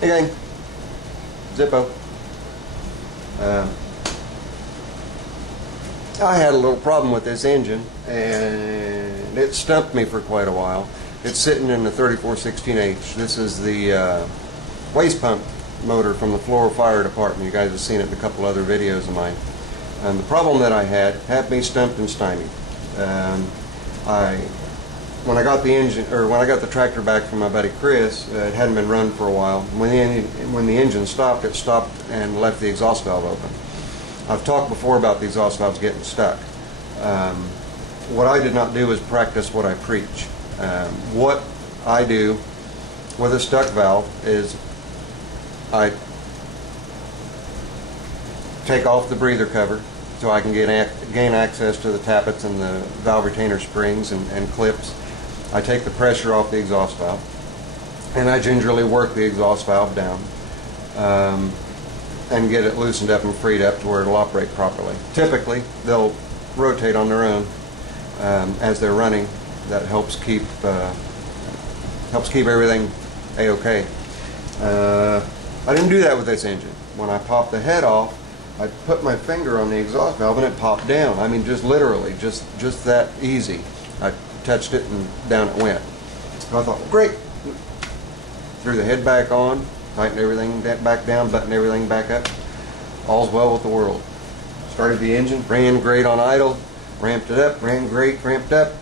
Hey gang, Zippo. I had a little problem with this engine and it stumped me for quite a while. It's sitting in the 3416H. This is the waste pump motor from the Florida Fire Department. You guys have seen it in a couple other videos of mine. And the problem that I had me stumped and stymied. When I got the tractor back from my buddy Chris, it hadn't been run for a while. When the engine stopped, it stopped and left the exhaust valve open. I've talked before about the exhaust valves getting stuck. What I did not do is practice what I preach. What I do with a stuck valve is I take off the breather cover so I can gain access to the tappets and the valve retainer springs and clips. I take the pressure off the exhaust valve and I gingerly work the exhaust valve down and get it loosened up and freed up to where it'll operate properly. Typically they'll rotate on their own as they're running. That helps keep everything a-okay. I didn't do that with this engine. When I popped the head off, I put my finger on the exhaust valve and it popped down. I mean, just literally, just that easy. I touched it and down it went. So I thought, well, great. Threw the head back on, tightened everything back down, buttoned everything back up. All's well with the world. Started the engine, ran great on idle, ramped it up, ran great, ramped up.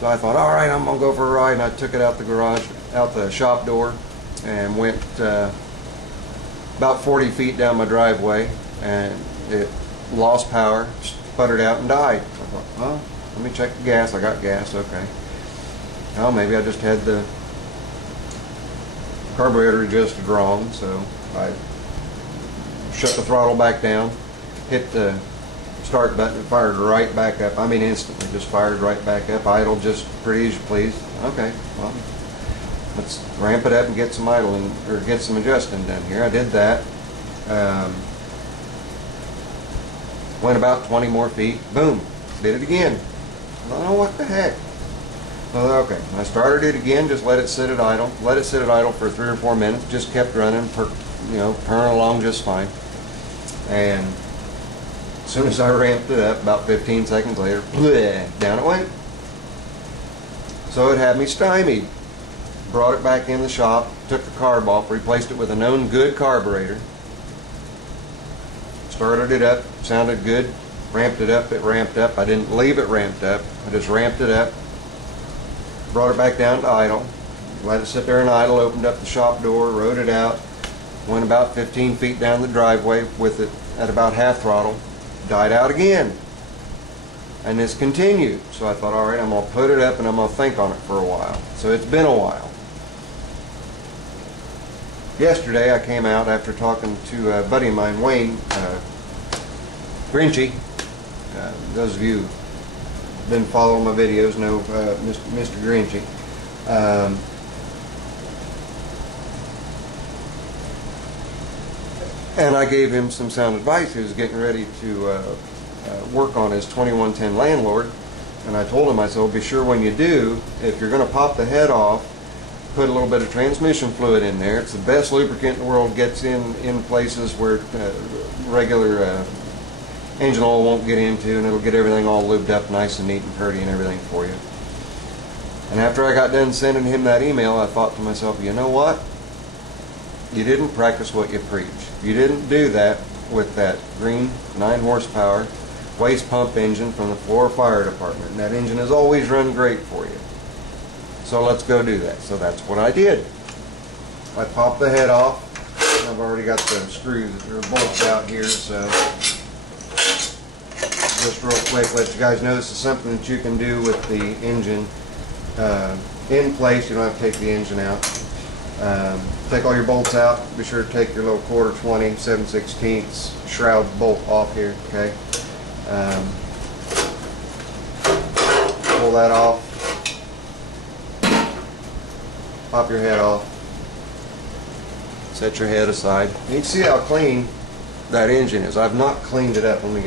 So I thought, all right, I'm gonna go for a ride, and I took it out the garage, out the shop door, and went about 40 feet down my driveway, and it lost power, sputtered out, and died. I thought, well, let me check the gas. I got gas, okay. Well, maybe I just had the carburetor adjusted wrong, so I shut the throttle back down, hit the start button, and fired right back up. I mean, instantly, just fired right back up. Idle just pretty as you please. Okay, well, let's ramp it up and get some idling, or get some adjusting done here. I did that. Went about 20 more feet. Boom, did it again. I don't know what the heck. Well, okay, I started it again, just let it sit at idle. Let it sit at idle for 3 or 4 minutes, just kept running, purring along just fine. And as soon as I ramped it up, about 15 seconds later, bleh, down it went. So it had me stymied. Brought it back in the shop, took the carb off, replaced it with a known good carburetor. Started it up, sounded good. Ramped it up, it ramped up. I didn't leave it ramped up, I just ramped it up. Brought it back down to idle. Let it sit there in idle, opened up the shop door, rode it out. Went about 15 feet down the driveway with it at about half throttle. Died out again. And this continued. So I thought, all right, I'm going to put it up and I'm going to think on it for a while. So it's been a while. Yesterday I came out after talking to a buddy of mine, Wayne Grinchy. Those of you who've been following my videos know Mr. Grinchy. And I gave him some sound advice. He was getting ready to work on his 2110 Landlord, and I told him, I said, well, be sure when you do, if you're going to pop the head off, put a little bit of transmission fluid in there. It's the best lubricant in the world. Gets in places where regular engine oil won't get into, and it'll get everything all lubed up nice and neat and pretty and everything for you. And after I got done sending him that email, I thought to myself, you know what? You didn't practice what you preach. You didn't do that with that green 9 horsepower waste pump engine from the Florida Fire Department. And that engine has always run great for you. So let's go do that. So that's what I did. I popped the head off. I've already got the screws or bolts out here, so just real quick, let you guys know this is something that you can do with the engine in place. You don't have to take the engine out. Take all your bolts out. Be sure to take your little 1/4 20 7/16 shroud bolt off here. Okay. Pull that off. Pop your head off. Set your head aside. You can see how clean that engine is. I've not cleaned it up. Let me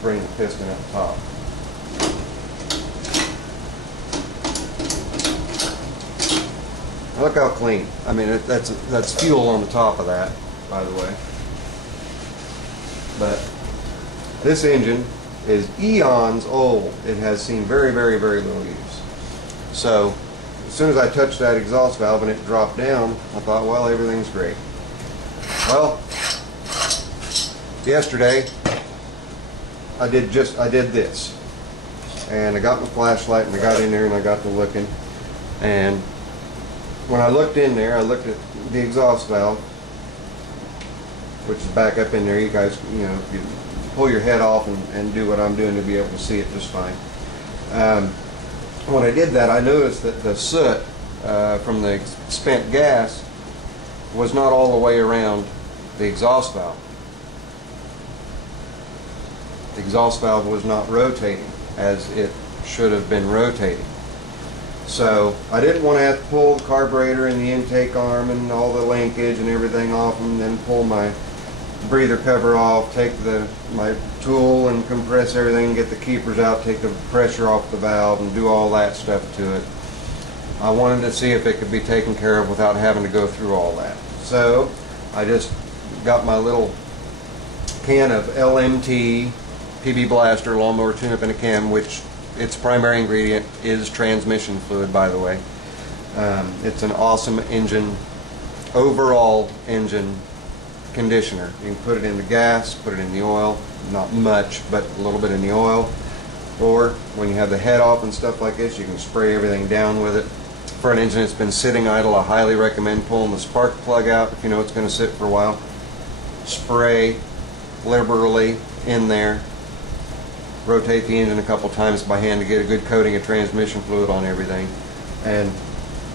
bring the piston up top. Look how clean. I mean, that's fuel on the top of that, by the way. But this engine is eons old. It has seen very, very, very little use. So as soon as I touched that exhaust valve and it dropped down, I thought, well, everything's great. Well, yesterday I did this, and I got my flashlight and I got in there and I got to looking, and when I looked in there, I looked at the exhaust valve, which is back up in there. You guys, you know, if you pull your head off and do what I'm doing, to be able to see it just fine. When I did that, I noticed that the soot from the spent gas was not all the way around the exhaust valve. The exhaust valve was not rotating as it should have been rotating. So I didn't want to have to pull the carburetor and the intake arm and all the linkage and everything off, and then pull my breather cover off, take my tool and compress everything, get the keepers out, take the pressure off the valve, and do all that stuff to it. I wanted to see if it could be taken care of without having to go through all that. So I just got my little can of LMT PB Blaster lawnmower tune-up in a can, which its primary ingredient is transmission fluid, by the way. It's an awesome engine, overall engine conditioner. You can put it in the gas, put it in the oil, not much, but a little bit in the oil. Or when you have the head off and stuff like this, you can spray everything down with it. For an engine that's been sitting idle, I highly recommend pulling the spark plug out if you know it's going to sit for a while. Spray liberally in there. Rotate the engine a couple times by hand to get a good coating of transmission fluid on everything. And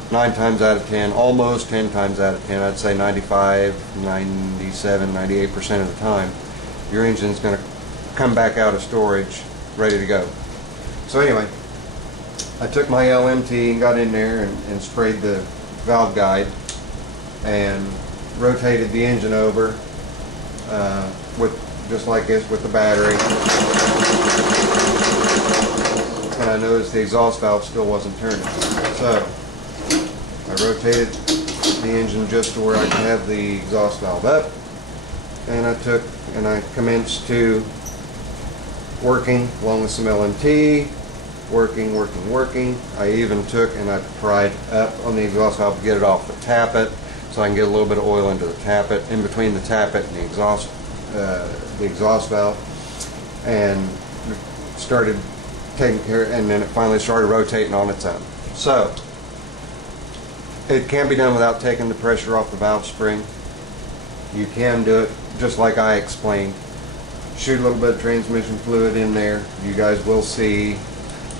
9 times out of 10, almost 10 times out of 10, I'd say 95, 97, 98% of the time, your engine's going to come back out of storage ready to go. So anyway, I took my LMT and got in there and sprayed the valve guide and rotated the engine over with just like this with the battery. And I noticed the exhaust valve still wasn't turning. So I rotated the engine just to where I could have the exhaust valve up, and I commenced to working along with some LMT, working. I even took and I pried up on the exhaust valve to get it off the tappet, so I can get a little bit of oil into the tappet, in between the tappet and the exhaust valve, and started taking care, and then it finally started rotating on its own. So it can be done without taking the pressure off the valve spring. You can do it just like I explained. Shoot a little bit of transmission fluid in there. You guys will see.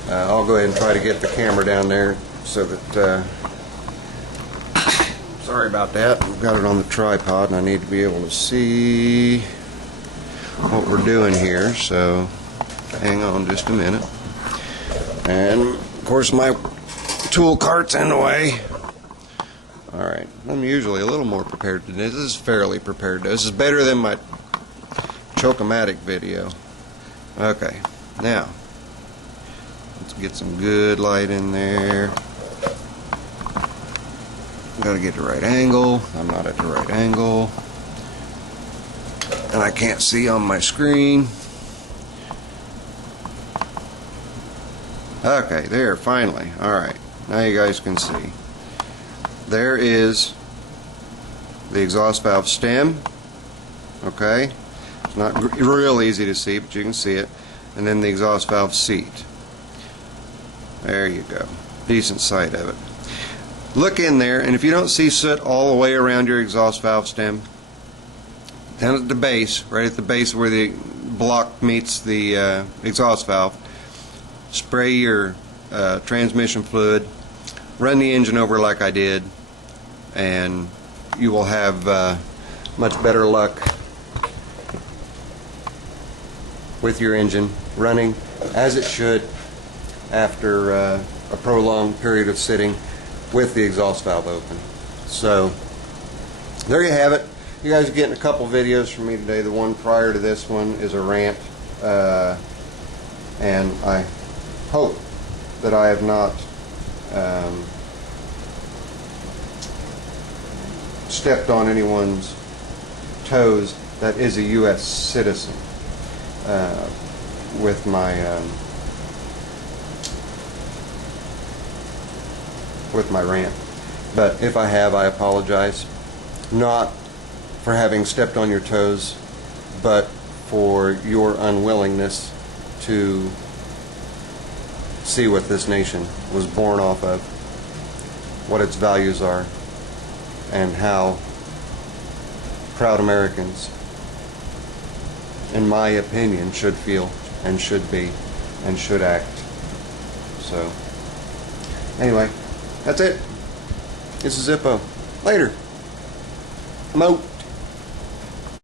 I'll go ahead and try to get the camera down there so that sorry about that. I've got it on the tripod and I need to be able to see what we're doing here, so hang on just a minute. And of course my tool cart's in the way. Alright, I'm usually a little more prepared than this. This is fairly prepared. This is better than my Chocomatic video. Okay, now let's get some good light in there. Gotta get the right angle. I'm not at the right angle, and I can't see on my screen. Okay, there, finally. Alright, now you guys can see. There is the exhaust valve stem. Okay, it's not real easy to see, but you can see it. And then the exhaust valve seat. There you go. Decent sight of it. Look in there, and if you don't see soot all the way around your exhaust valve stem, down at the base, right at the base where the block meets the exhaust valve, spray your transmission fluid, run the engine over like I did, and you will have much better luck with your engine running as it should after a prolonged period of sitting with the exhaust valve open. So there you have it. You guys are getting a couple videos from me today. The one prior to this one is a rant, and I hope that I have not stepped on anyone's toes that is a U.S. citizen with my rant. But if I have, I apologize. Not for having stepped on your toes, but for your unwillingness to see what this nation was born off of, what its values are, and how proud Americans, in my opinion, should feel and should be and should act. So, anyway, that's it. This is Zippo. Later. I'm out.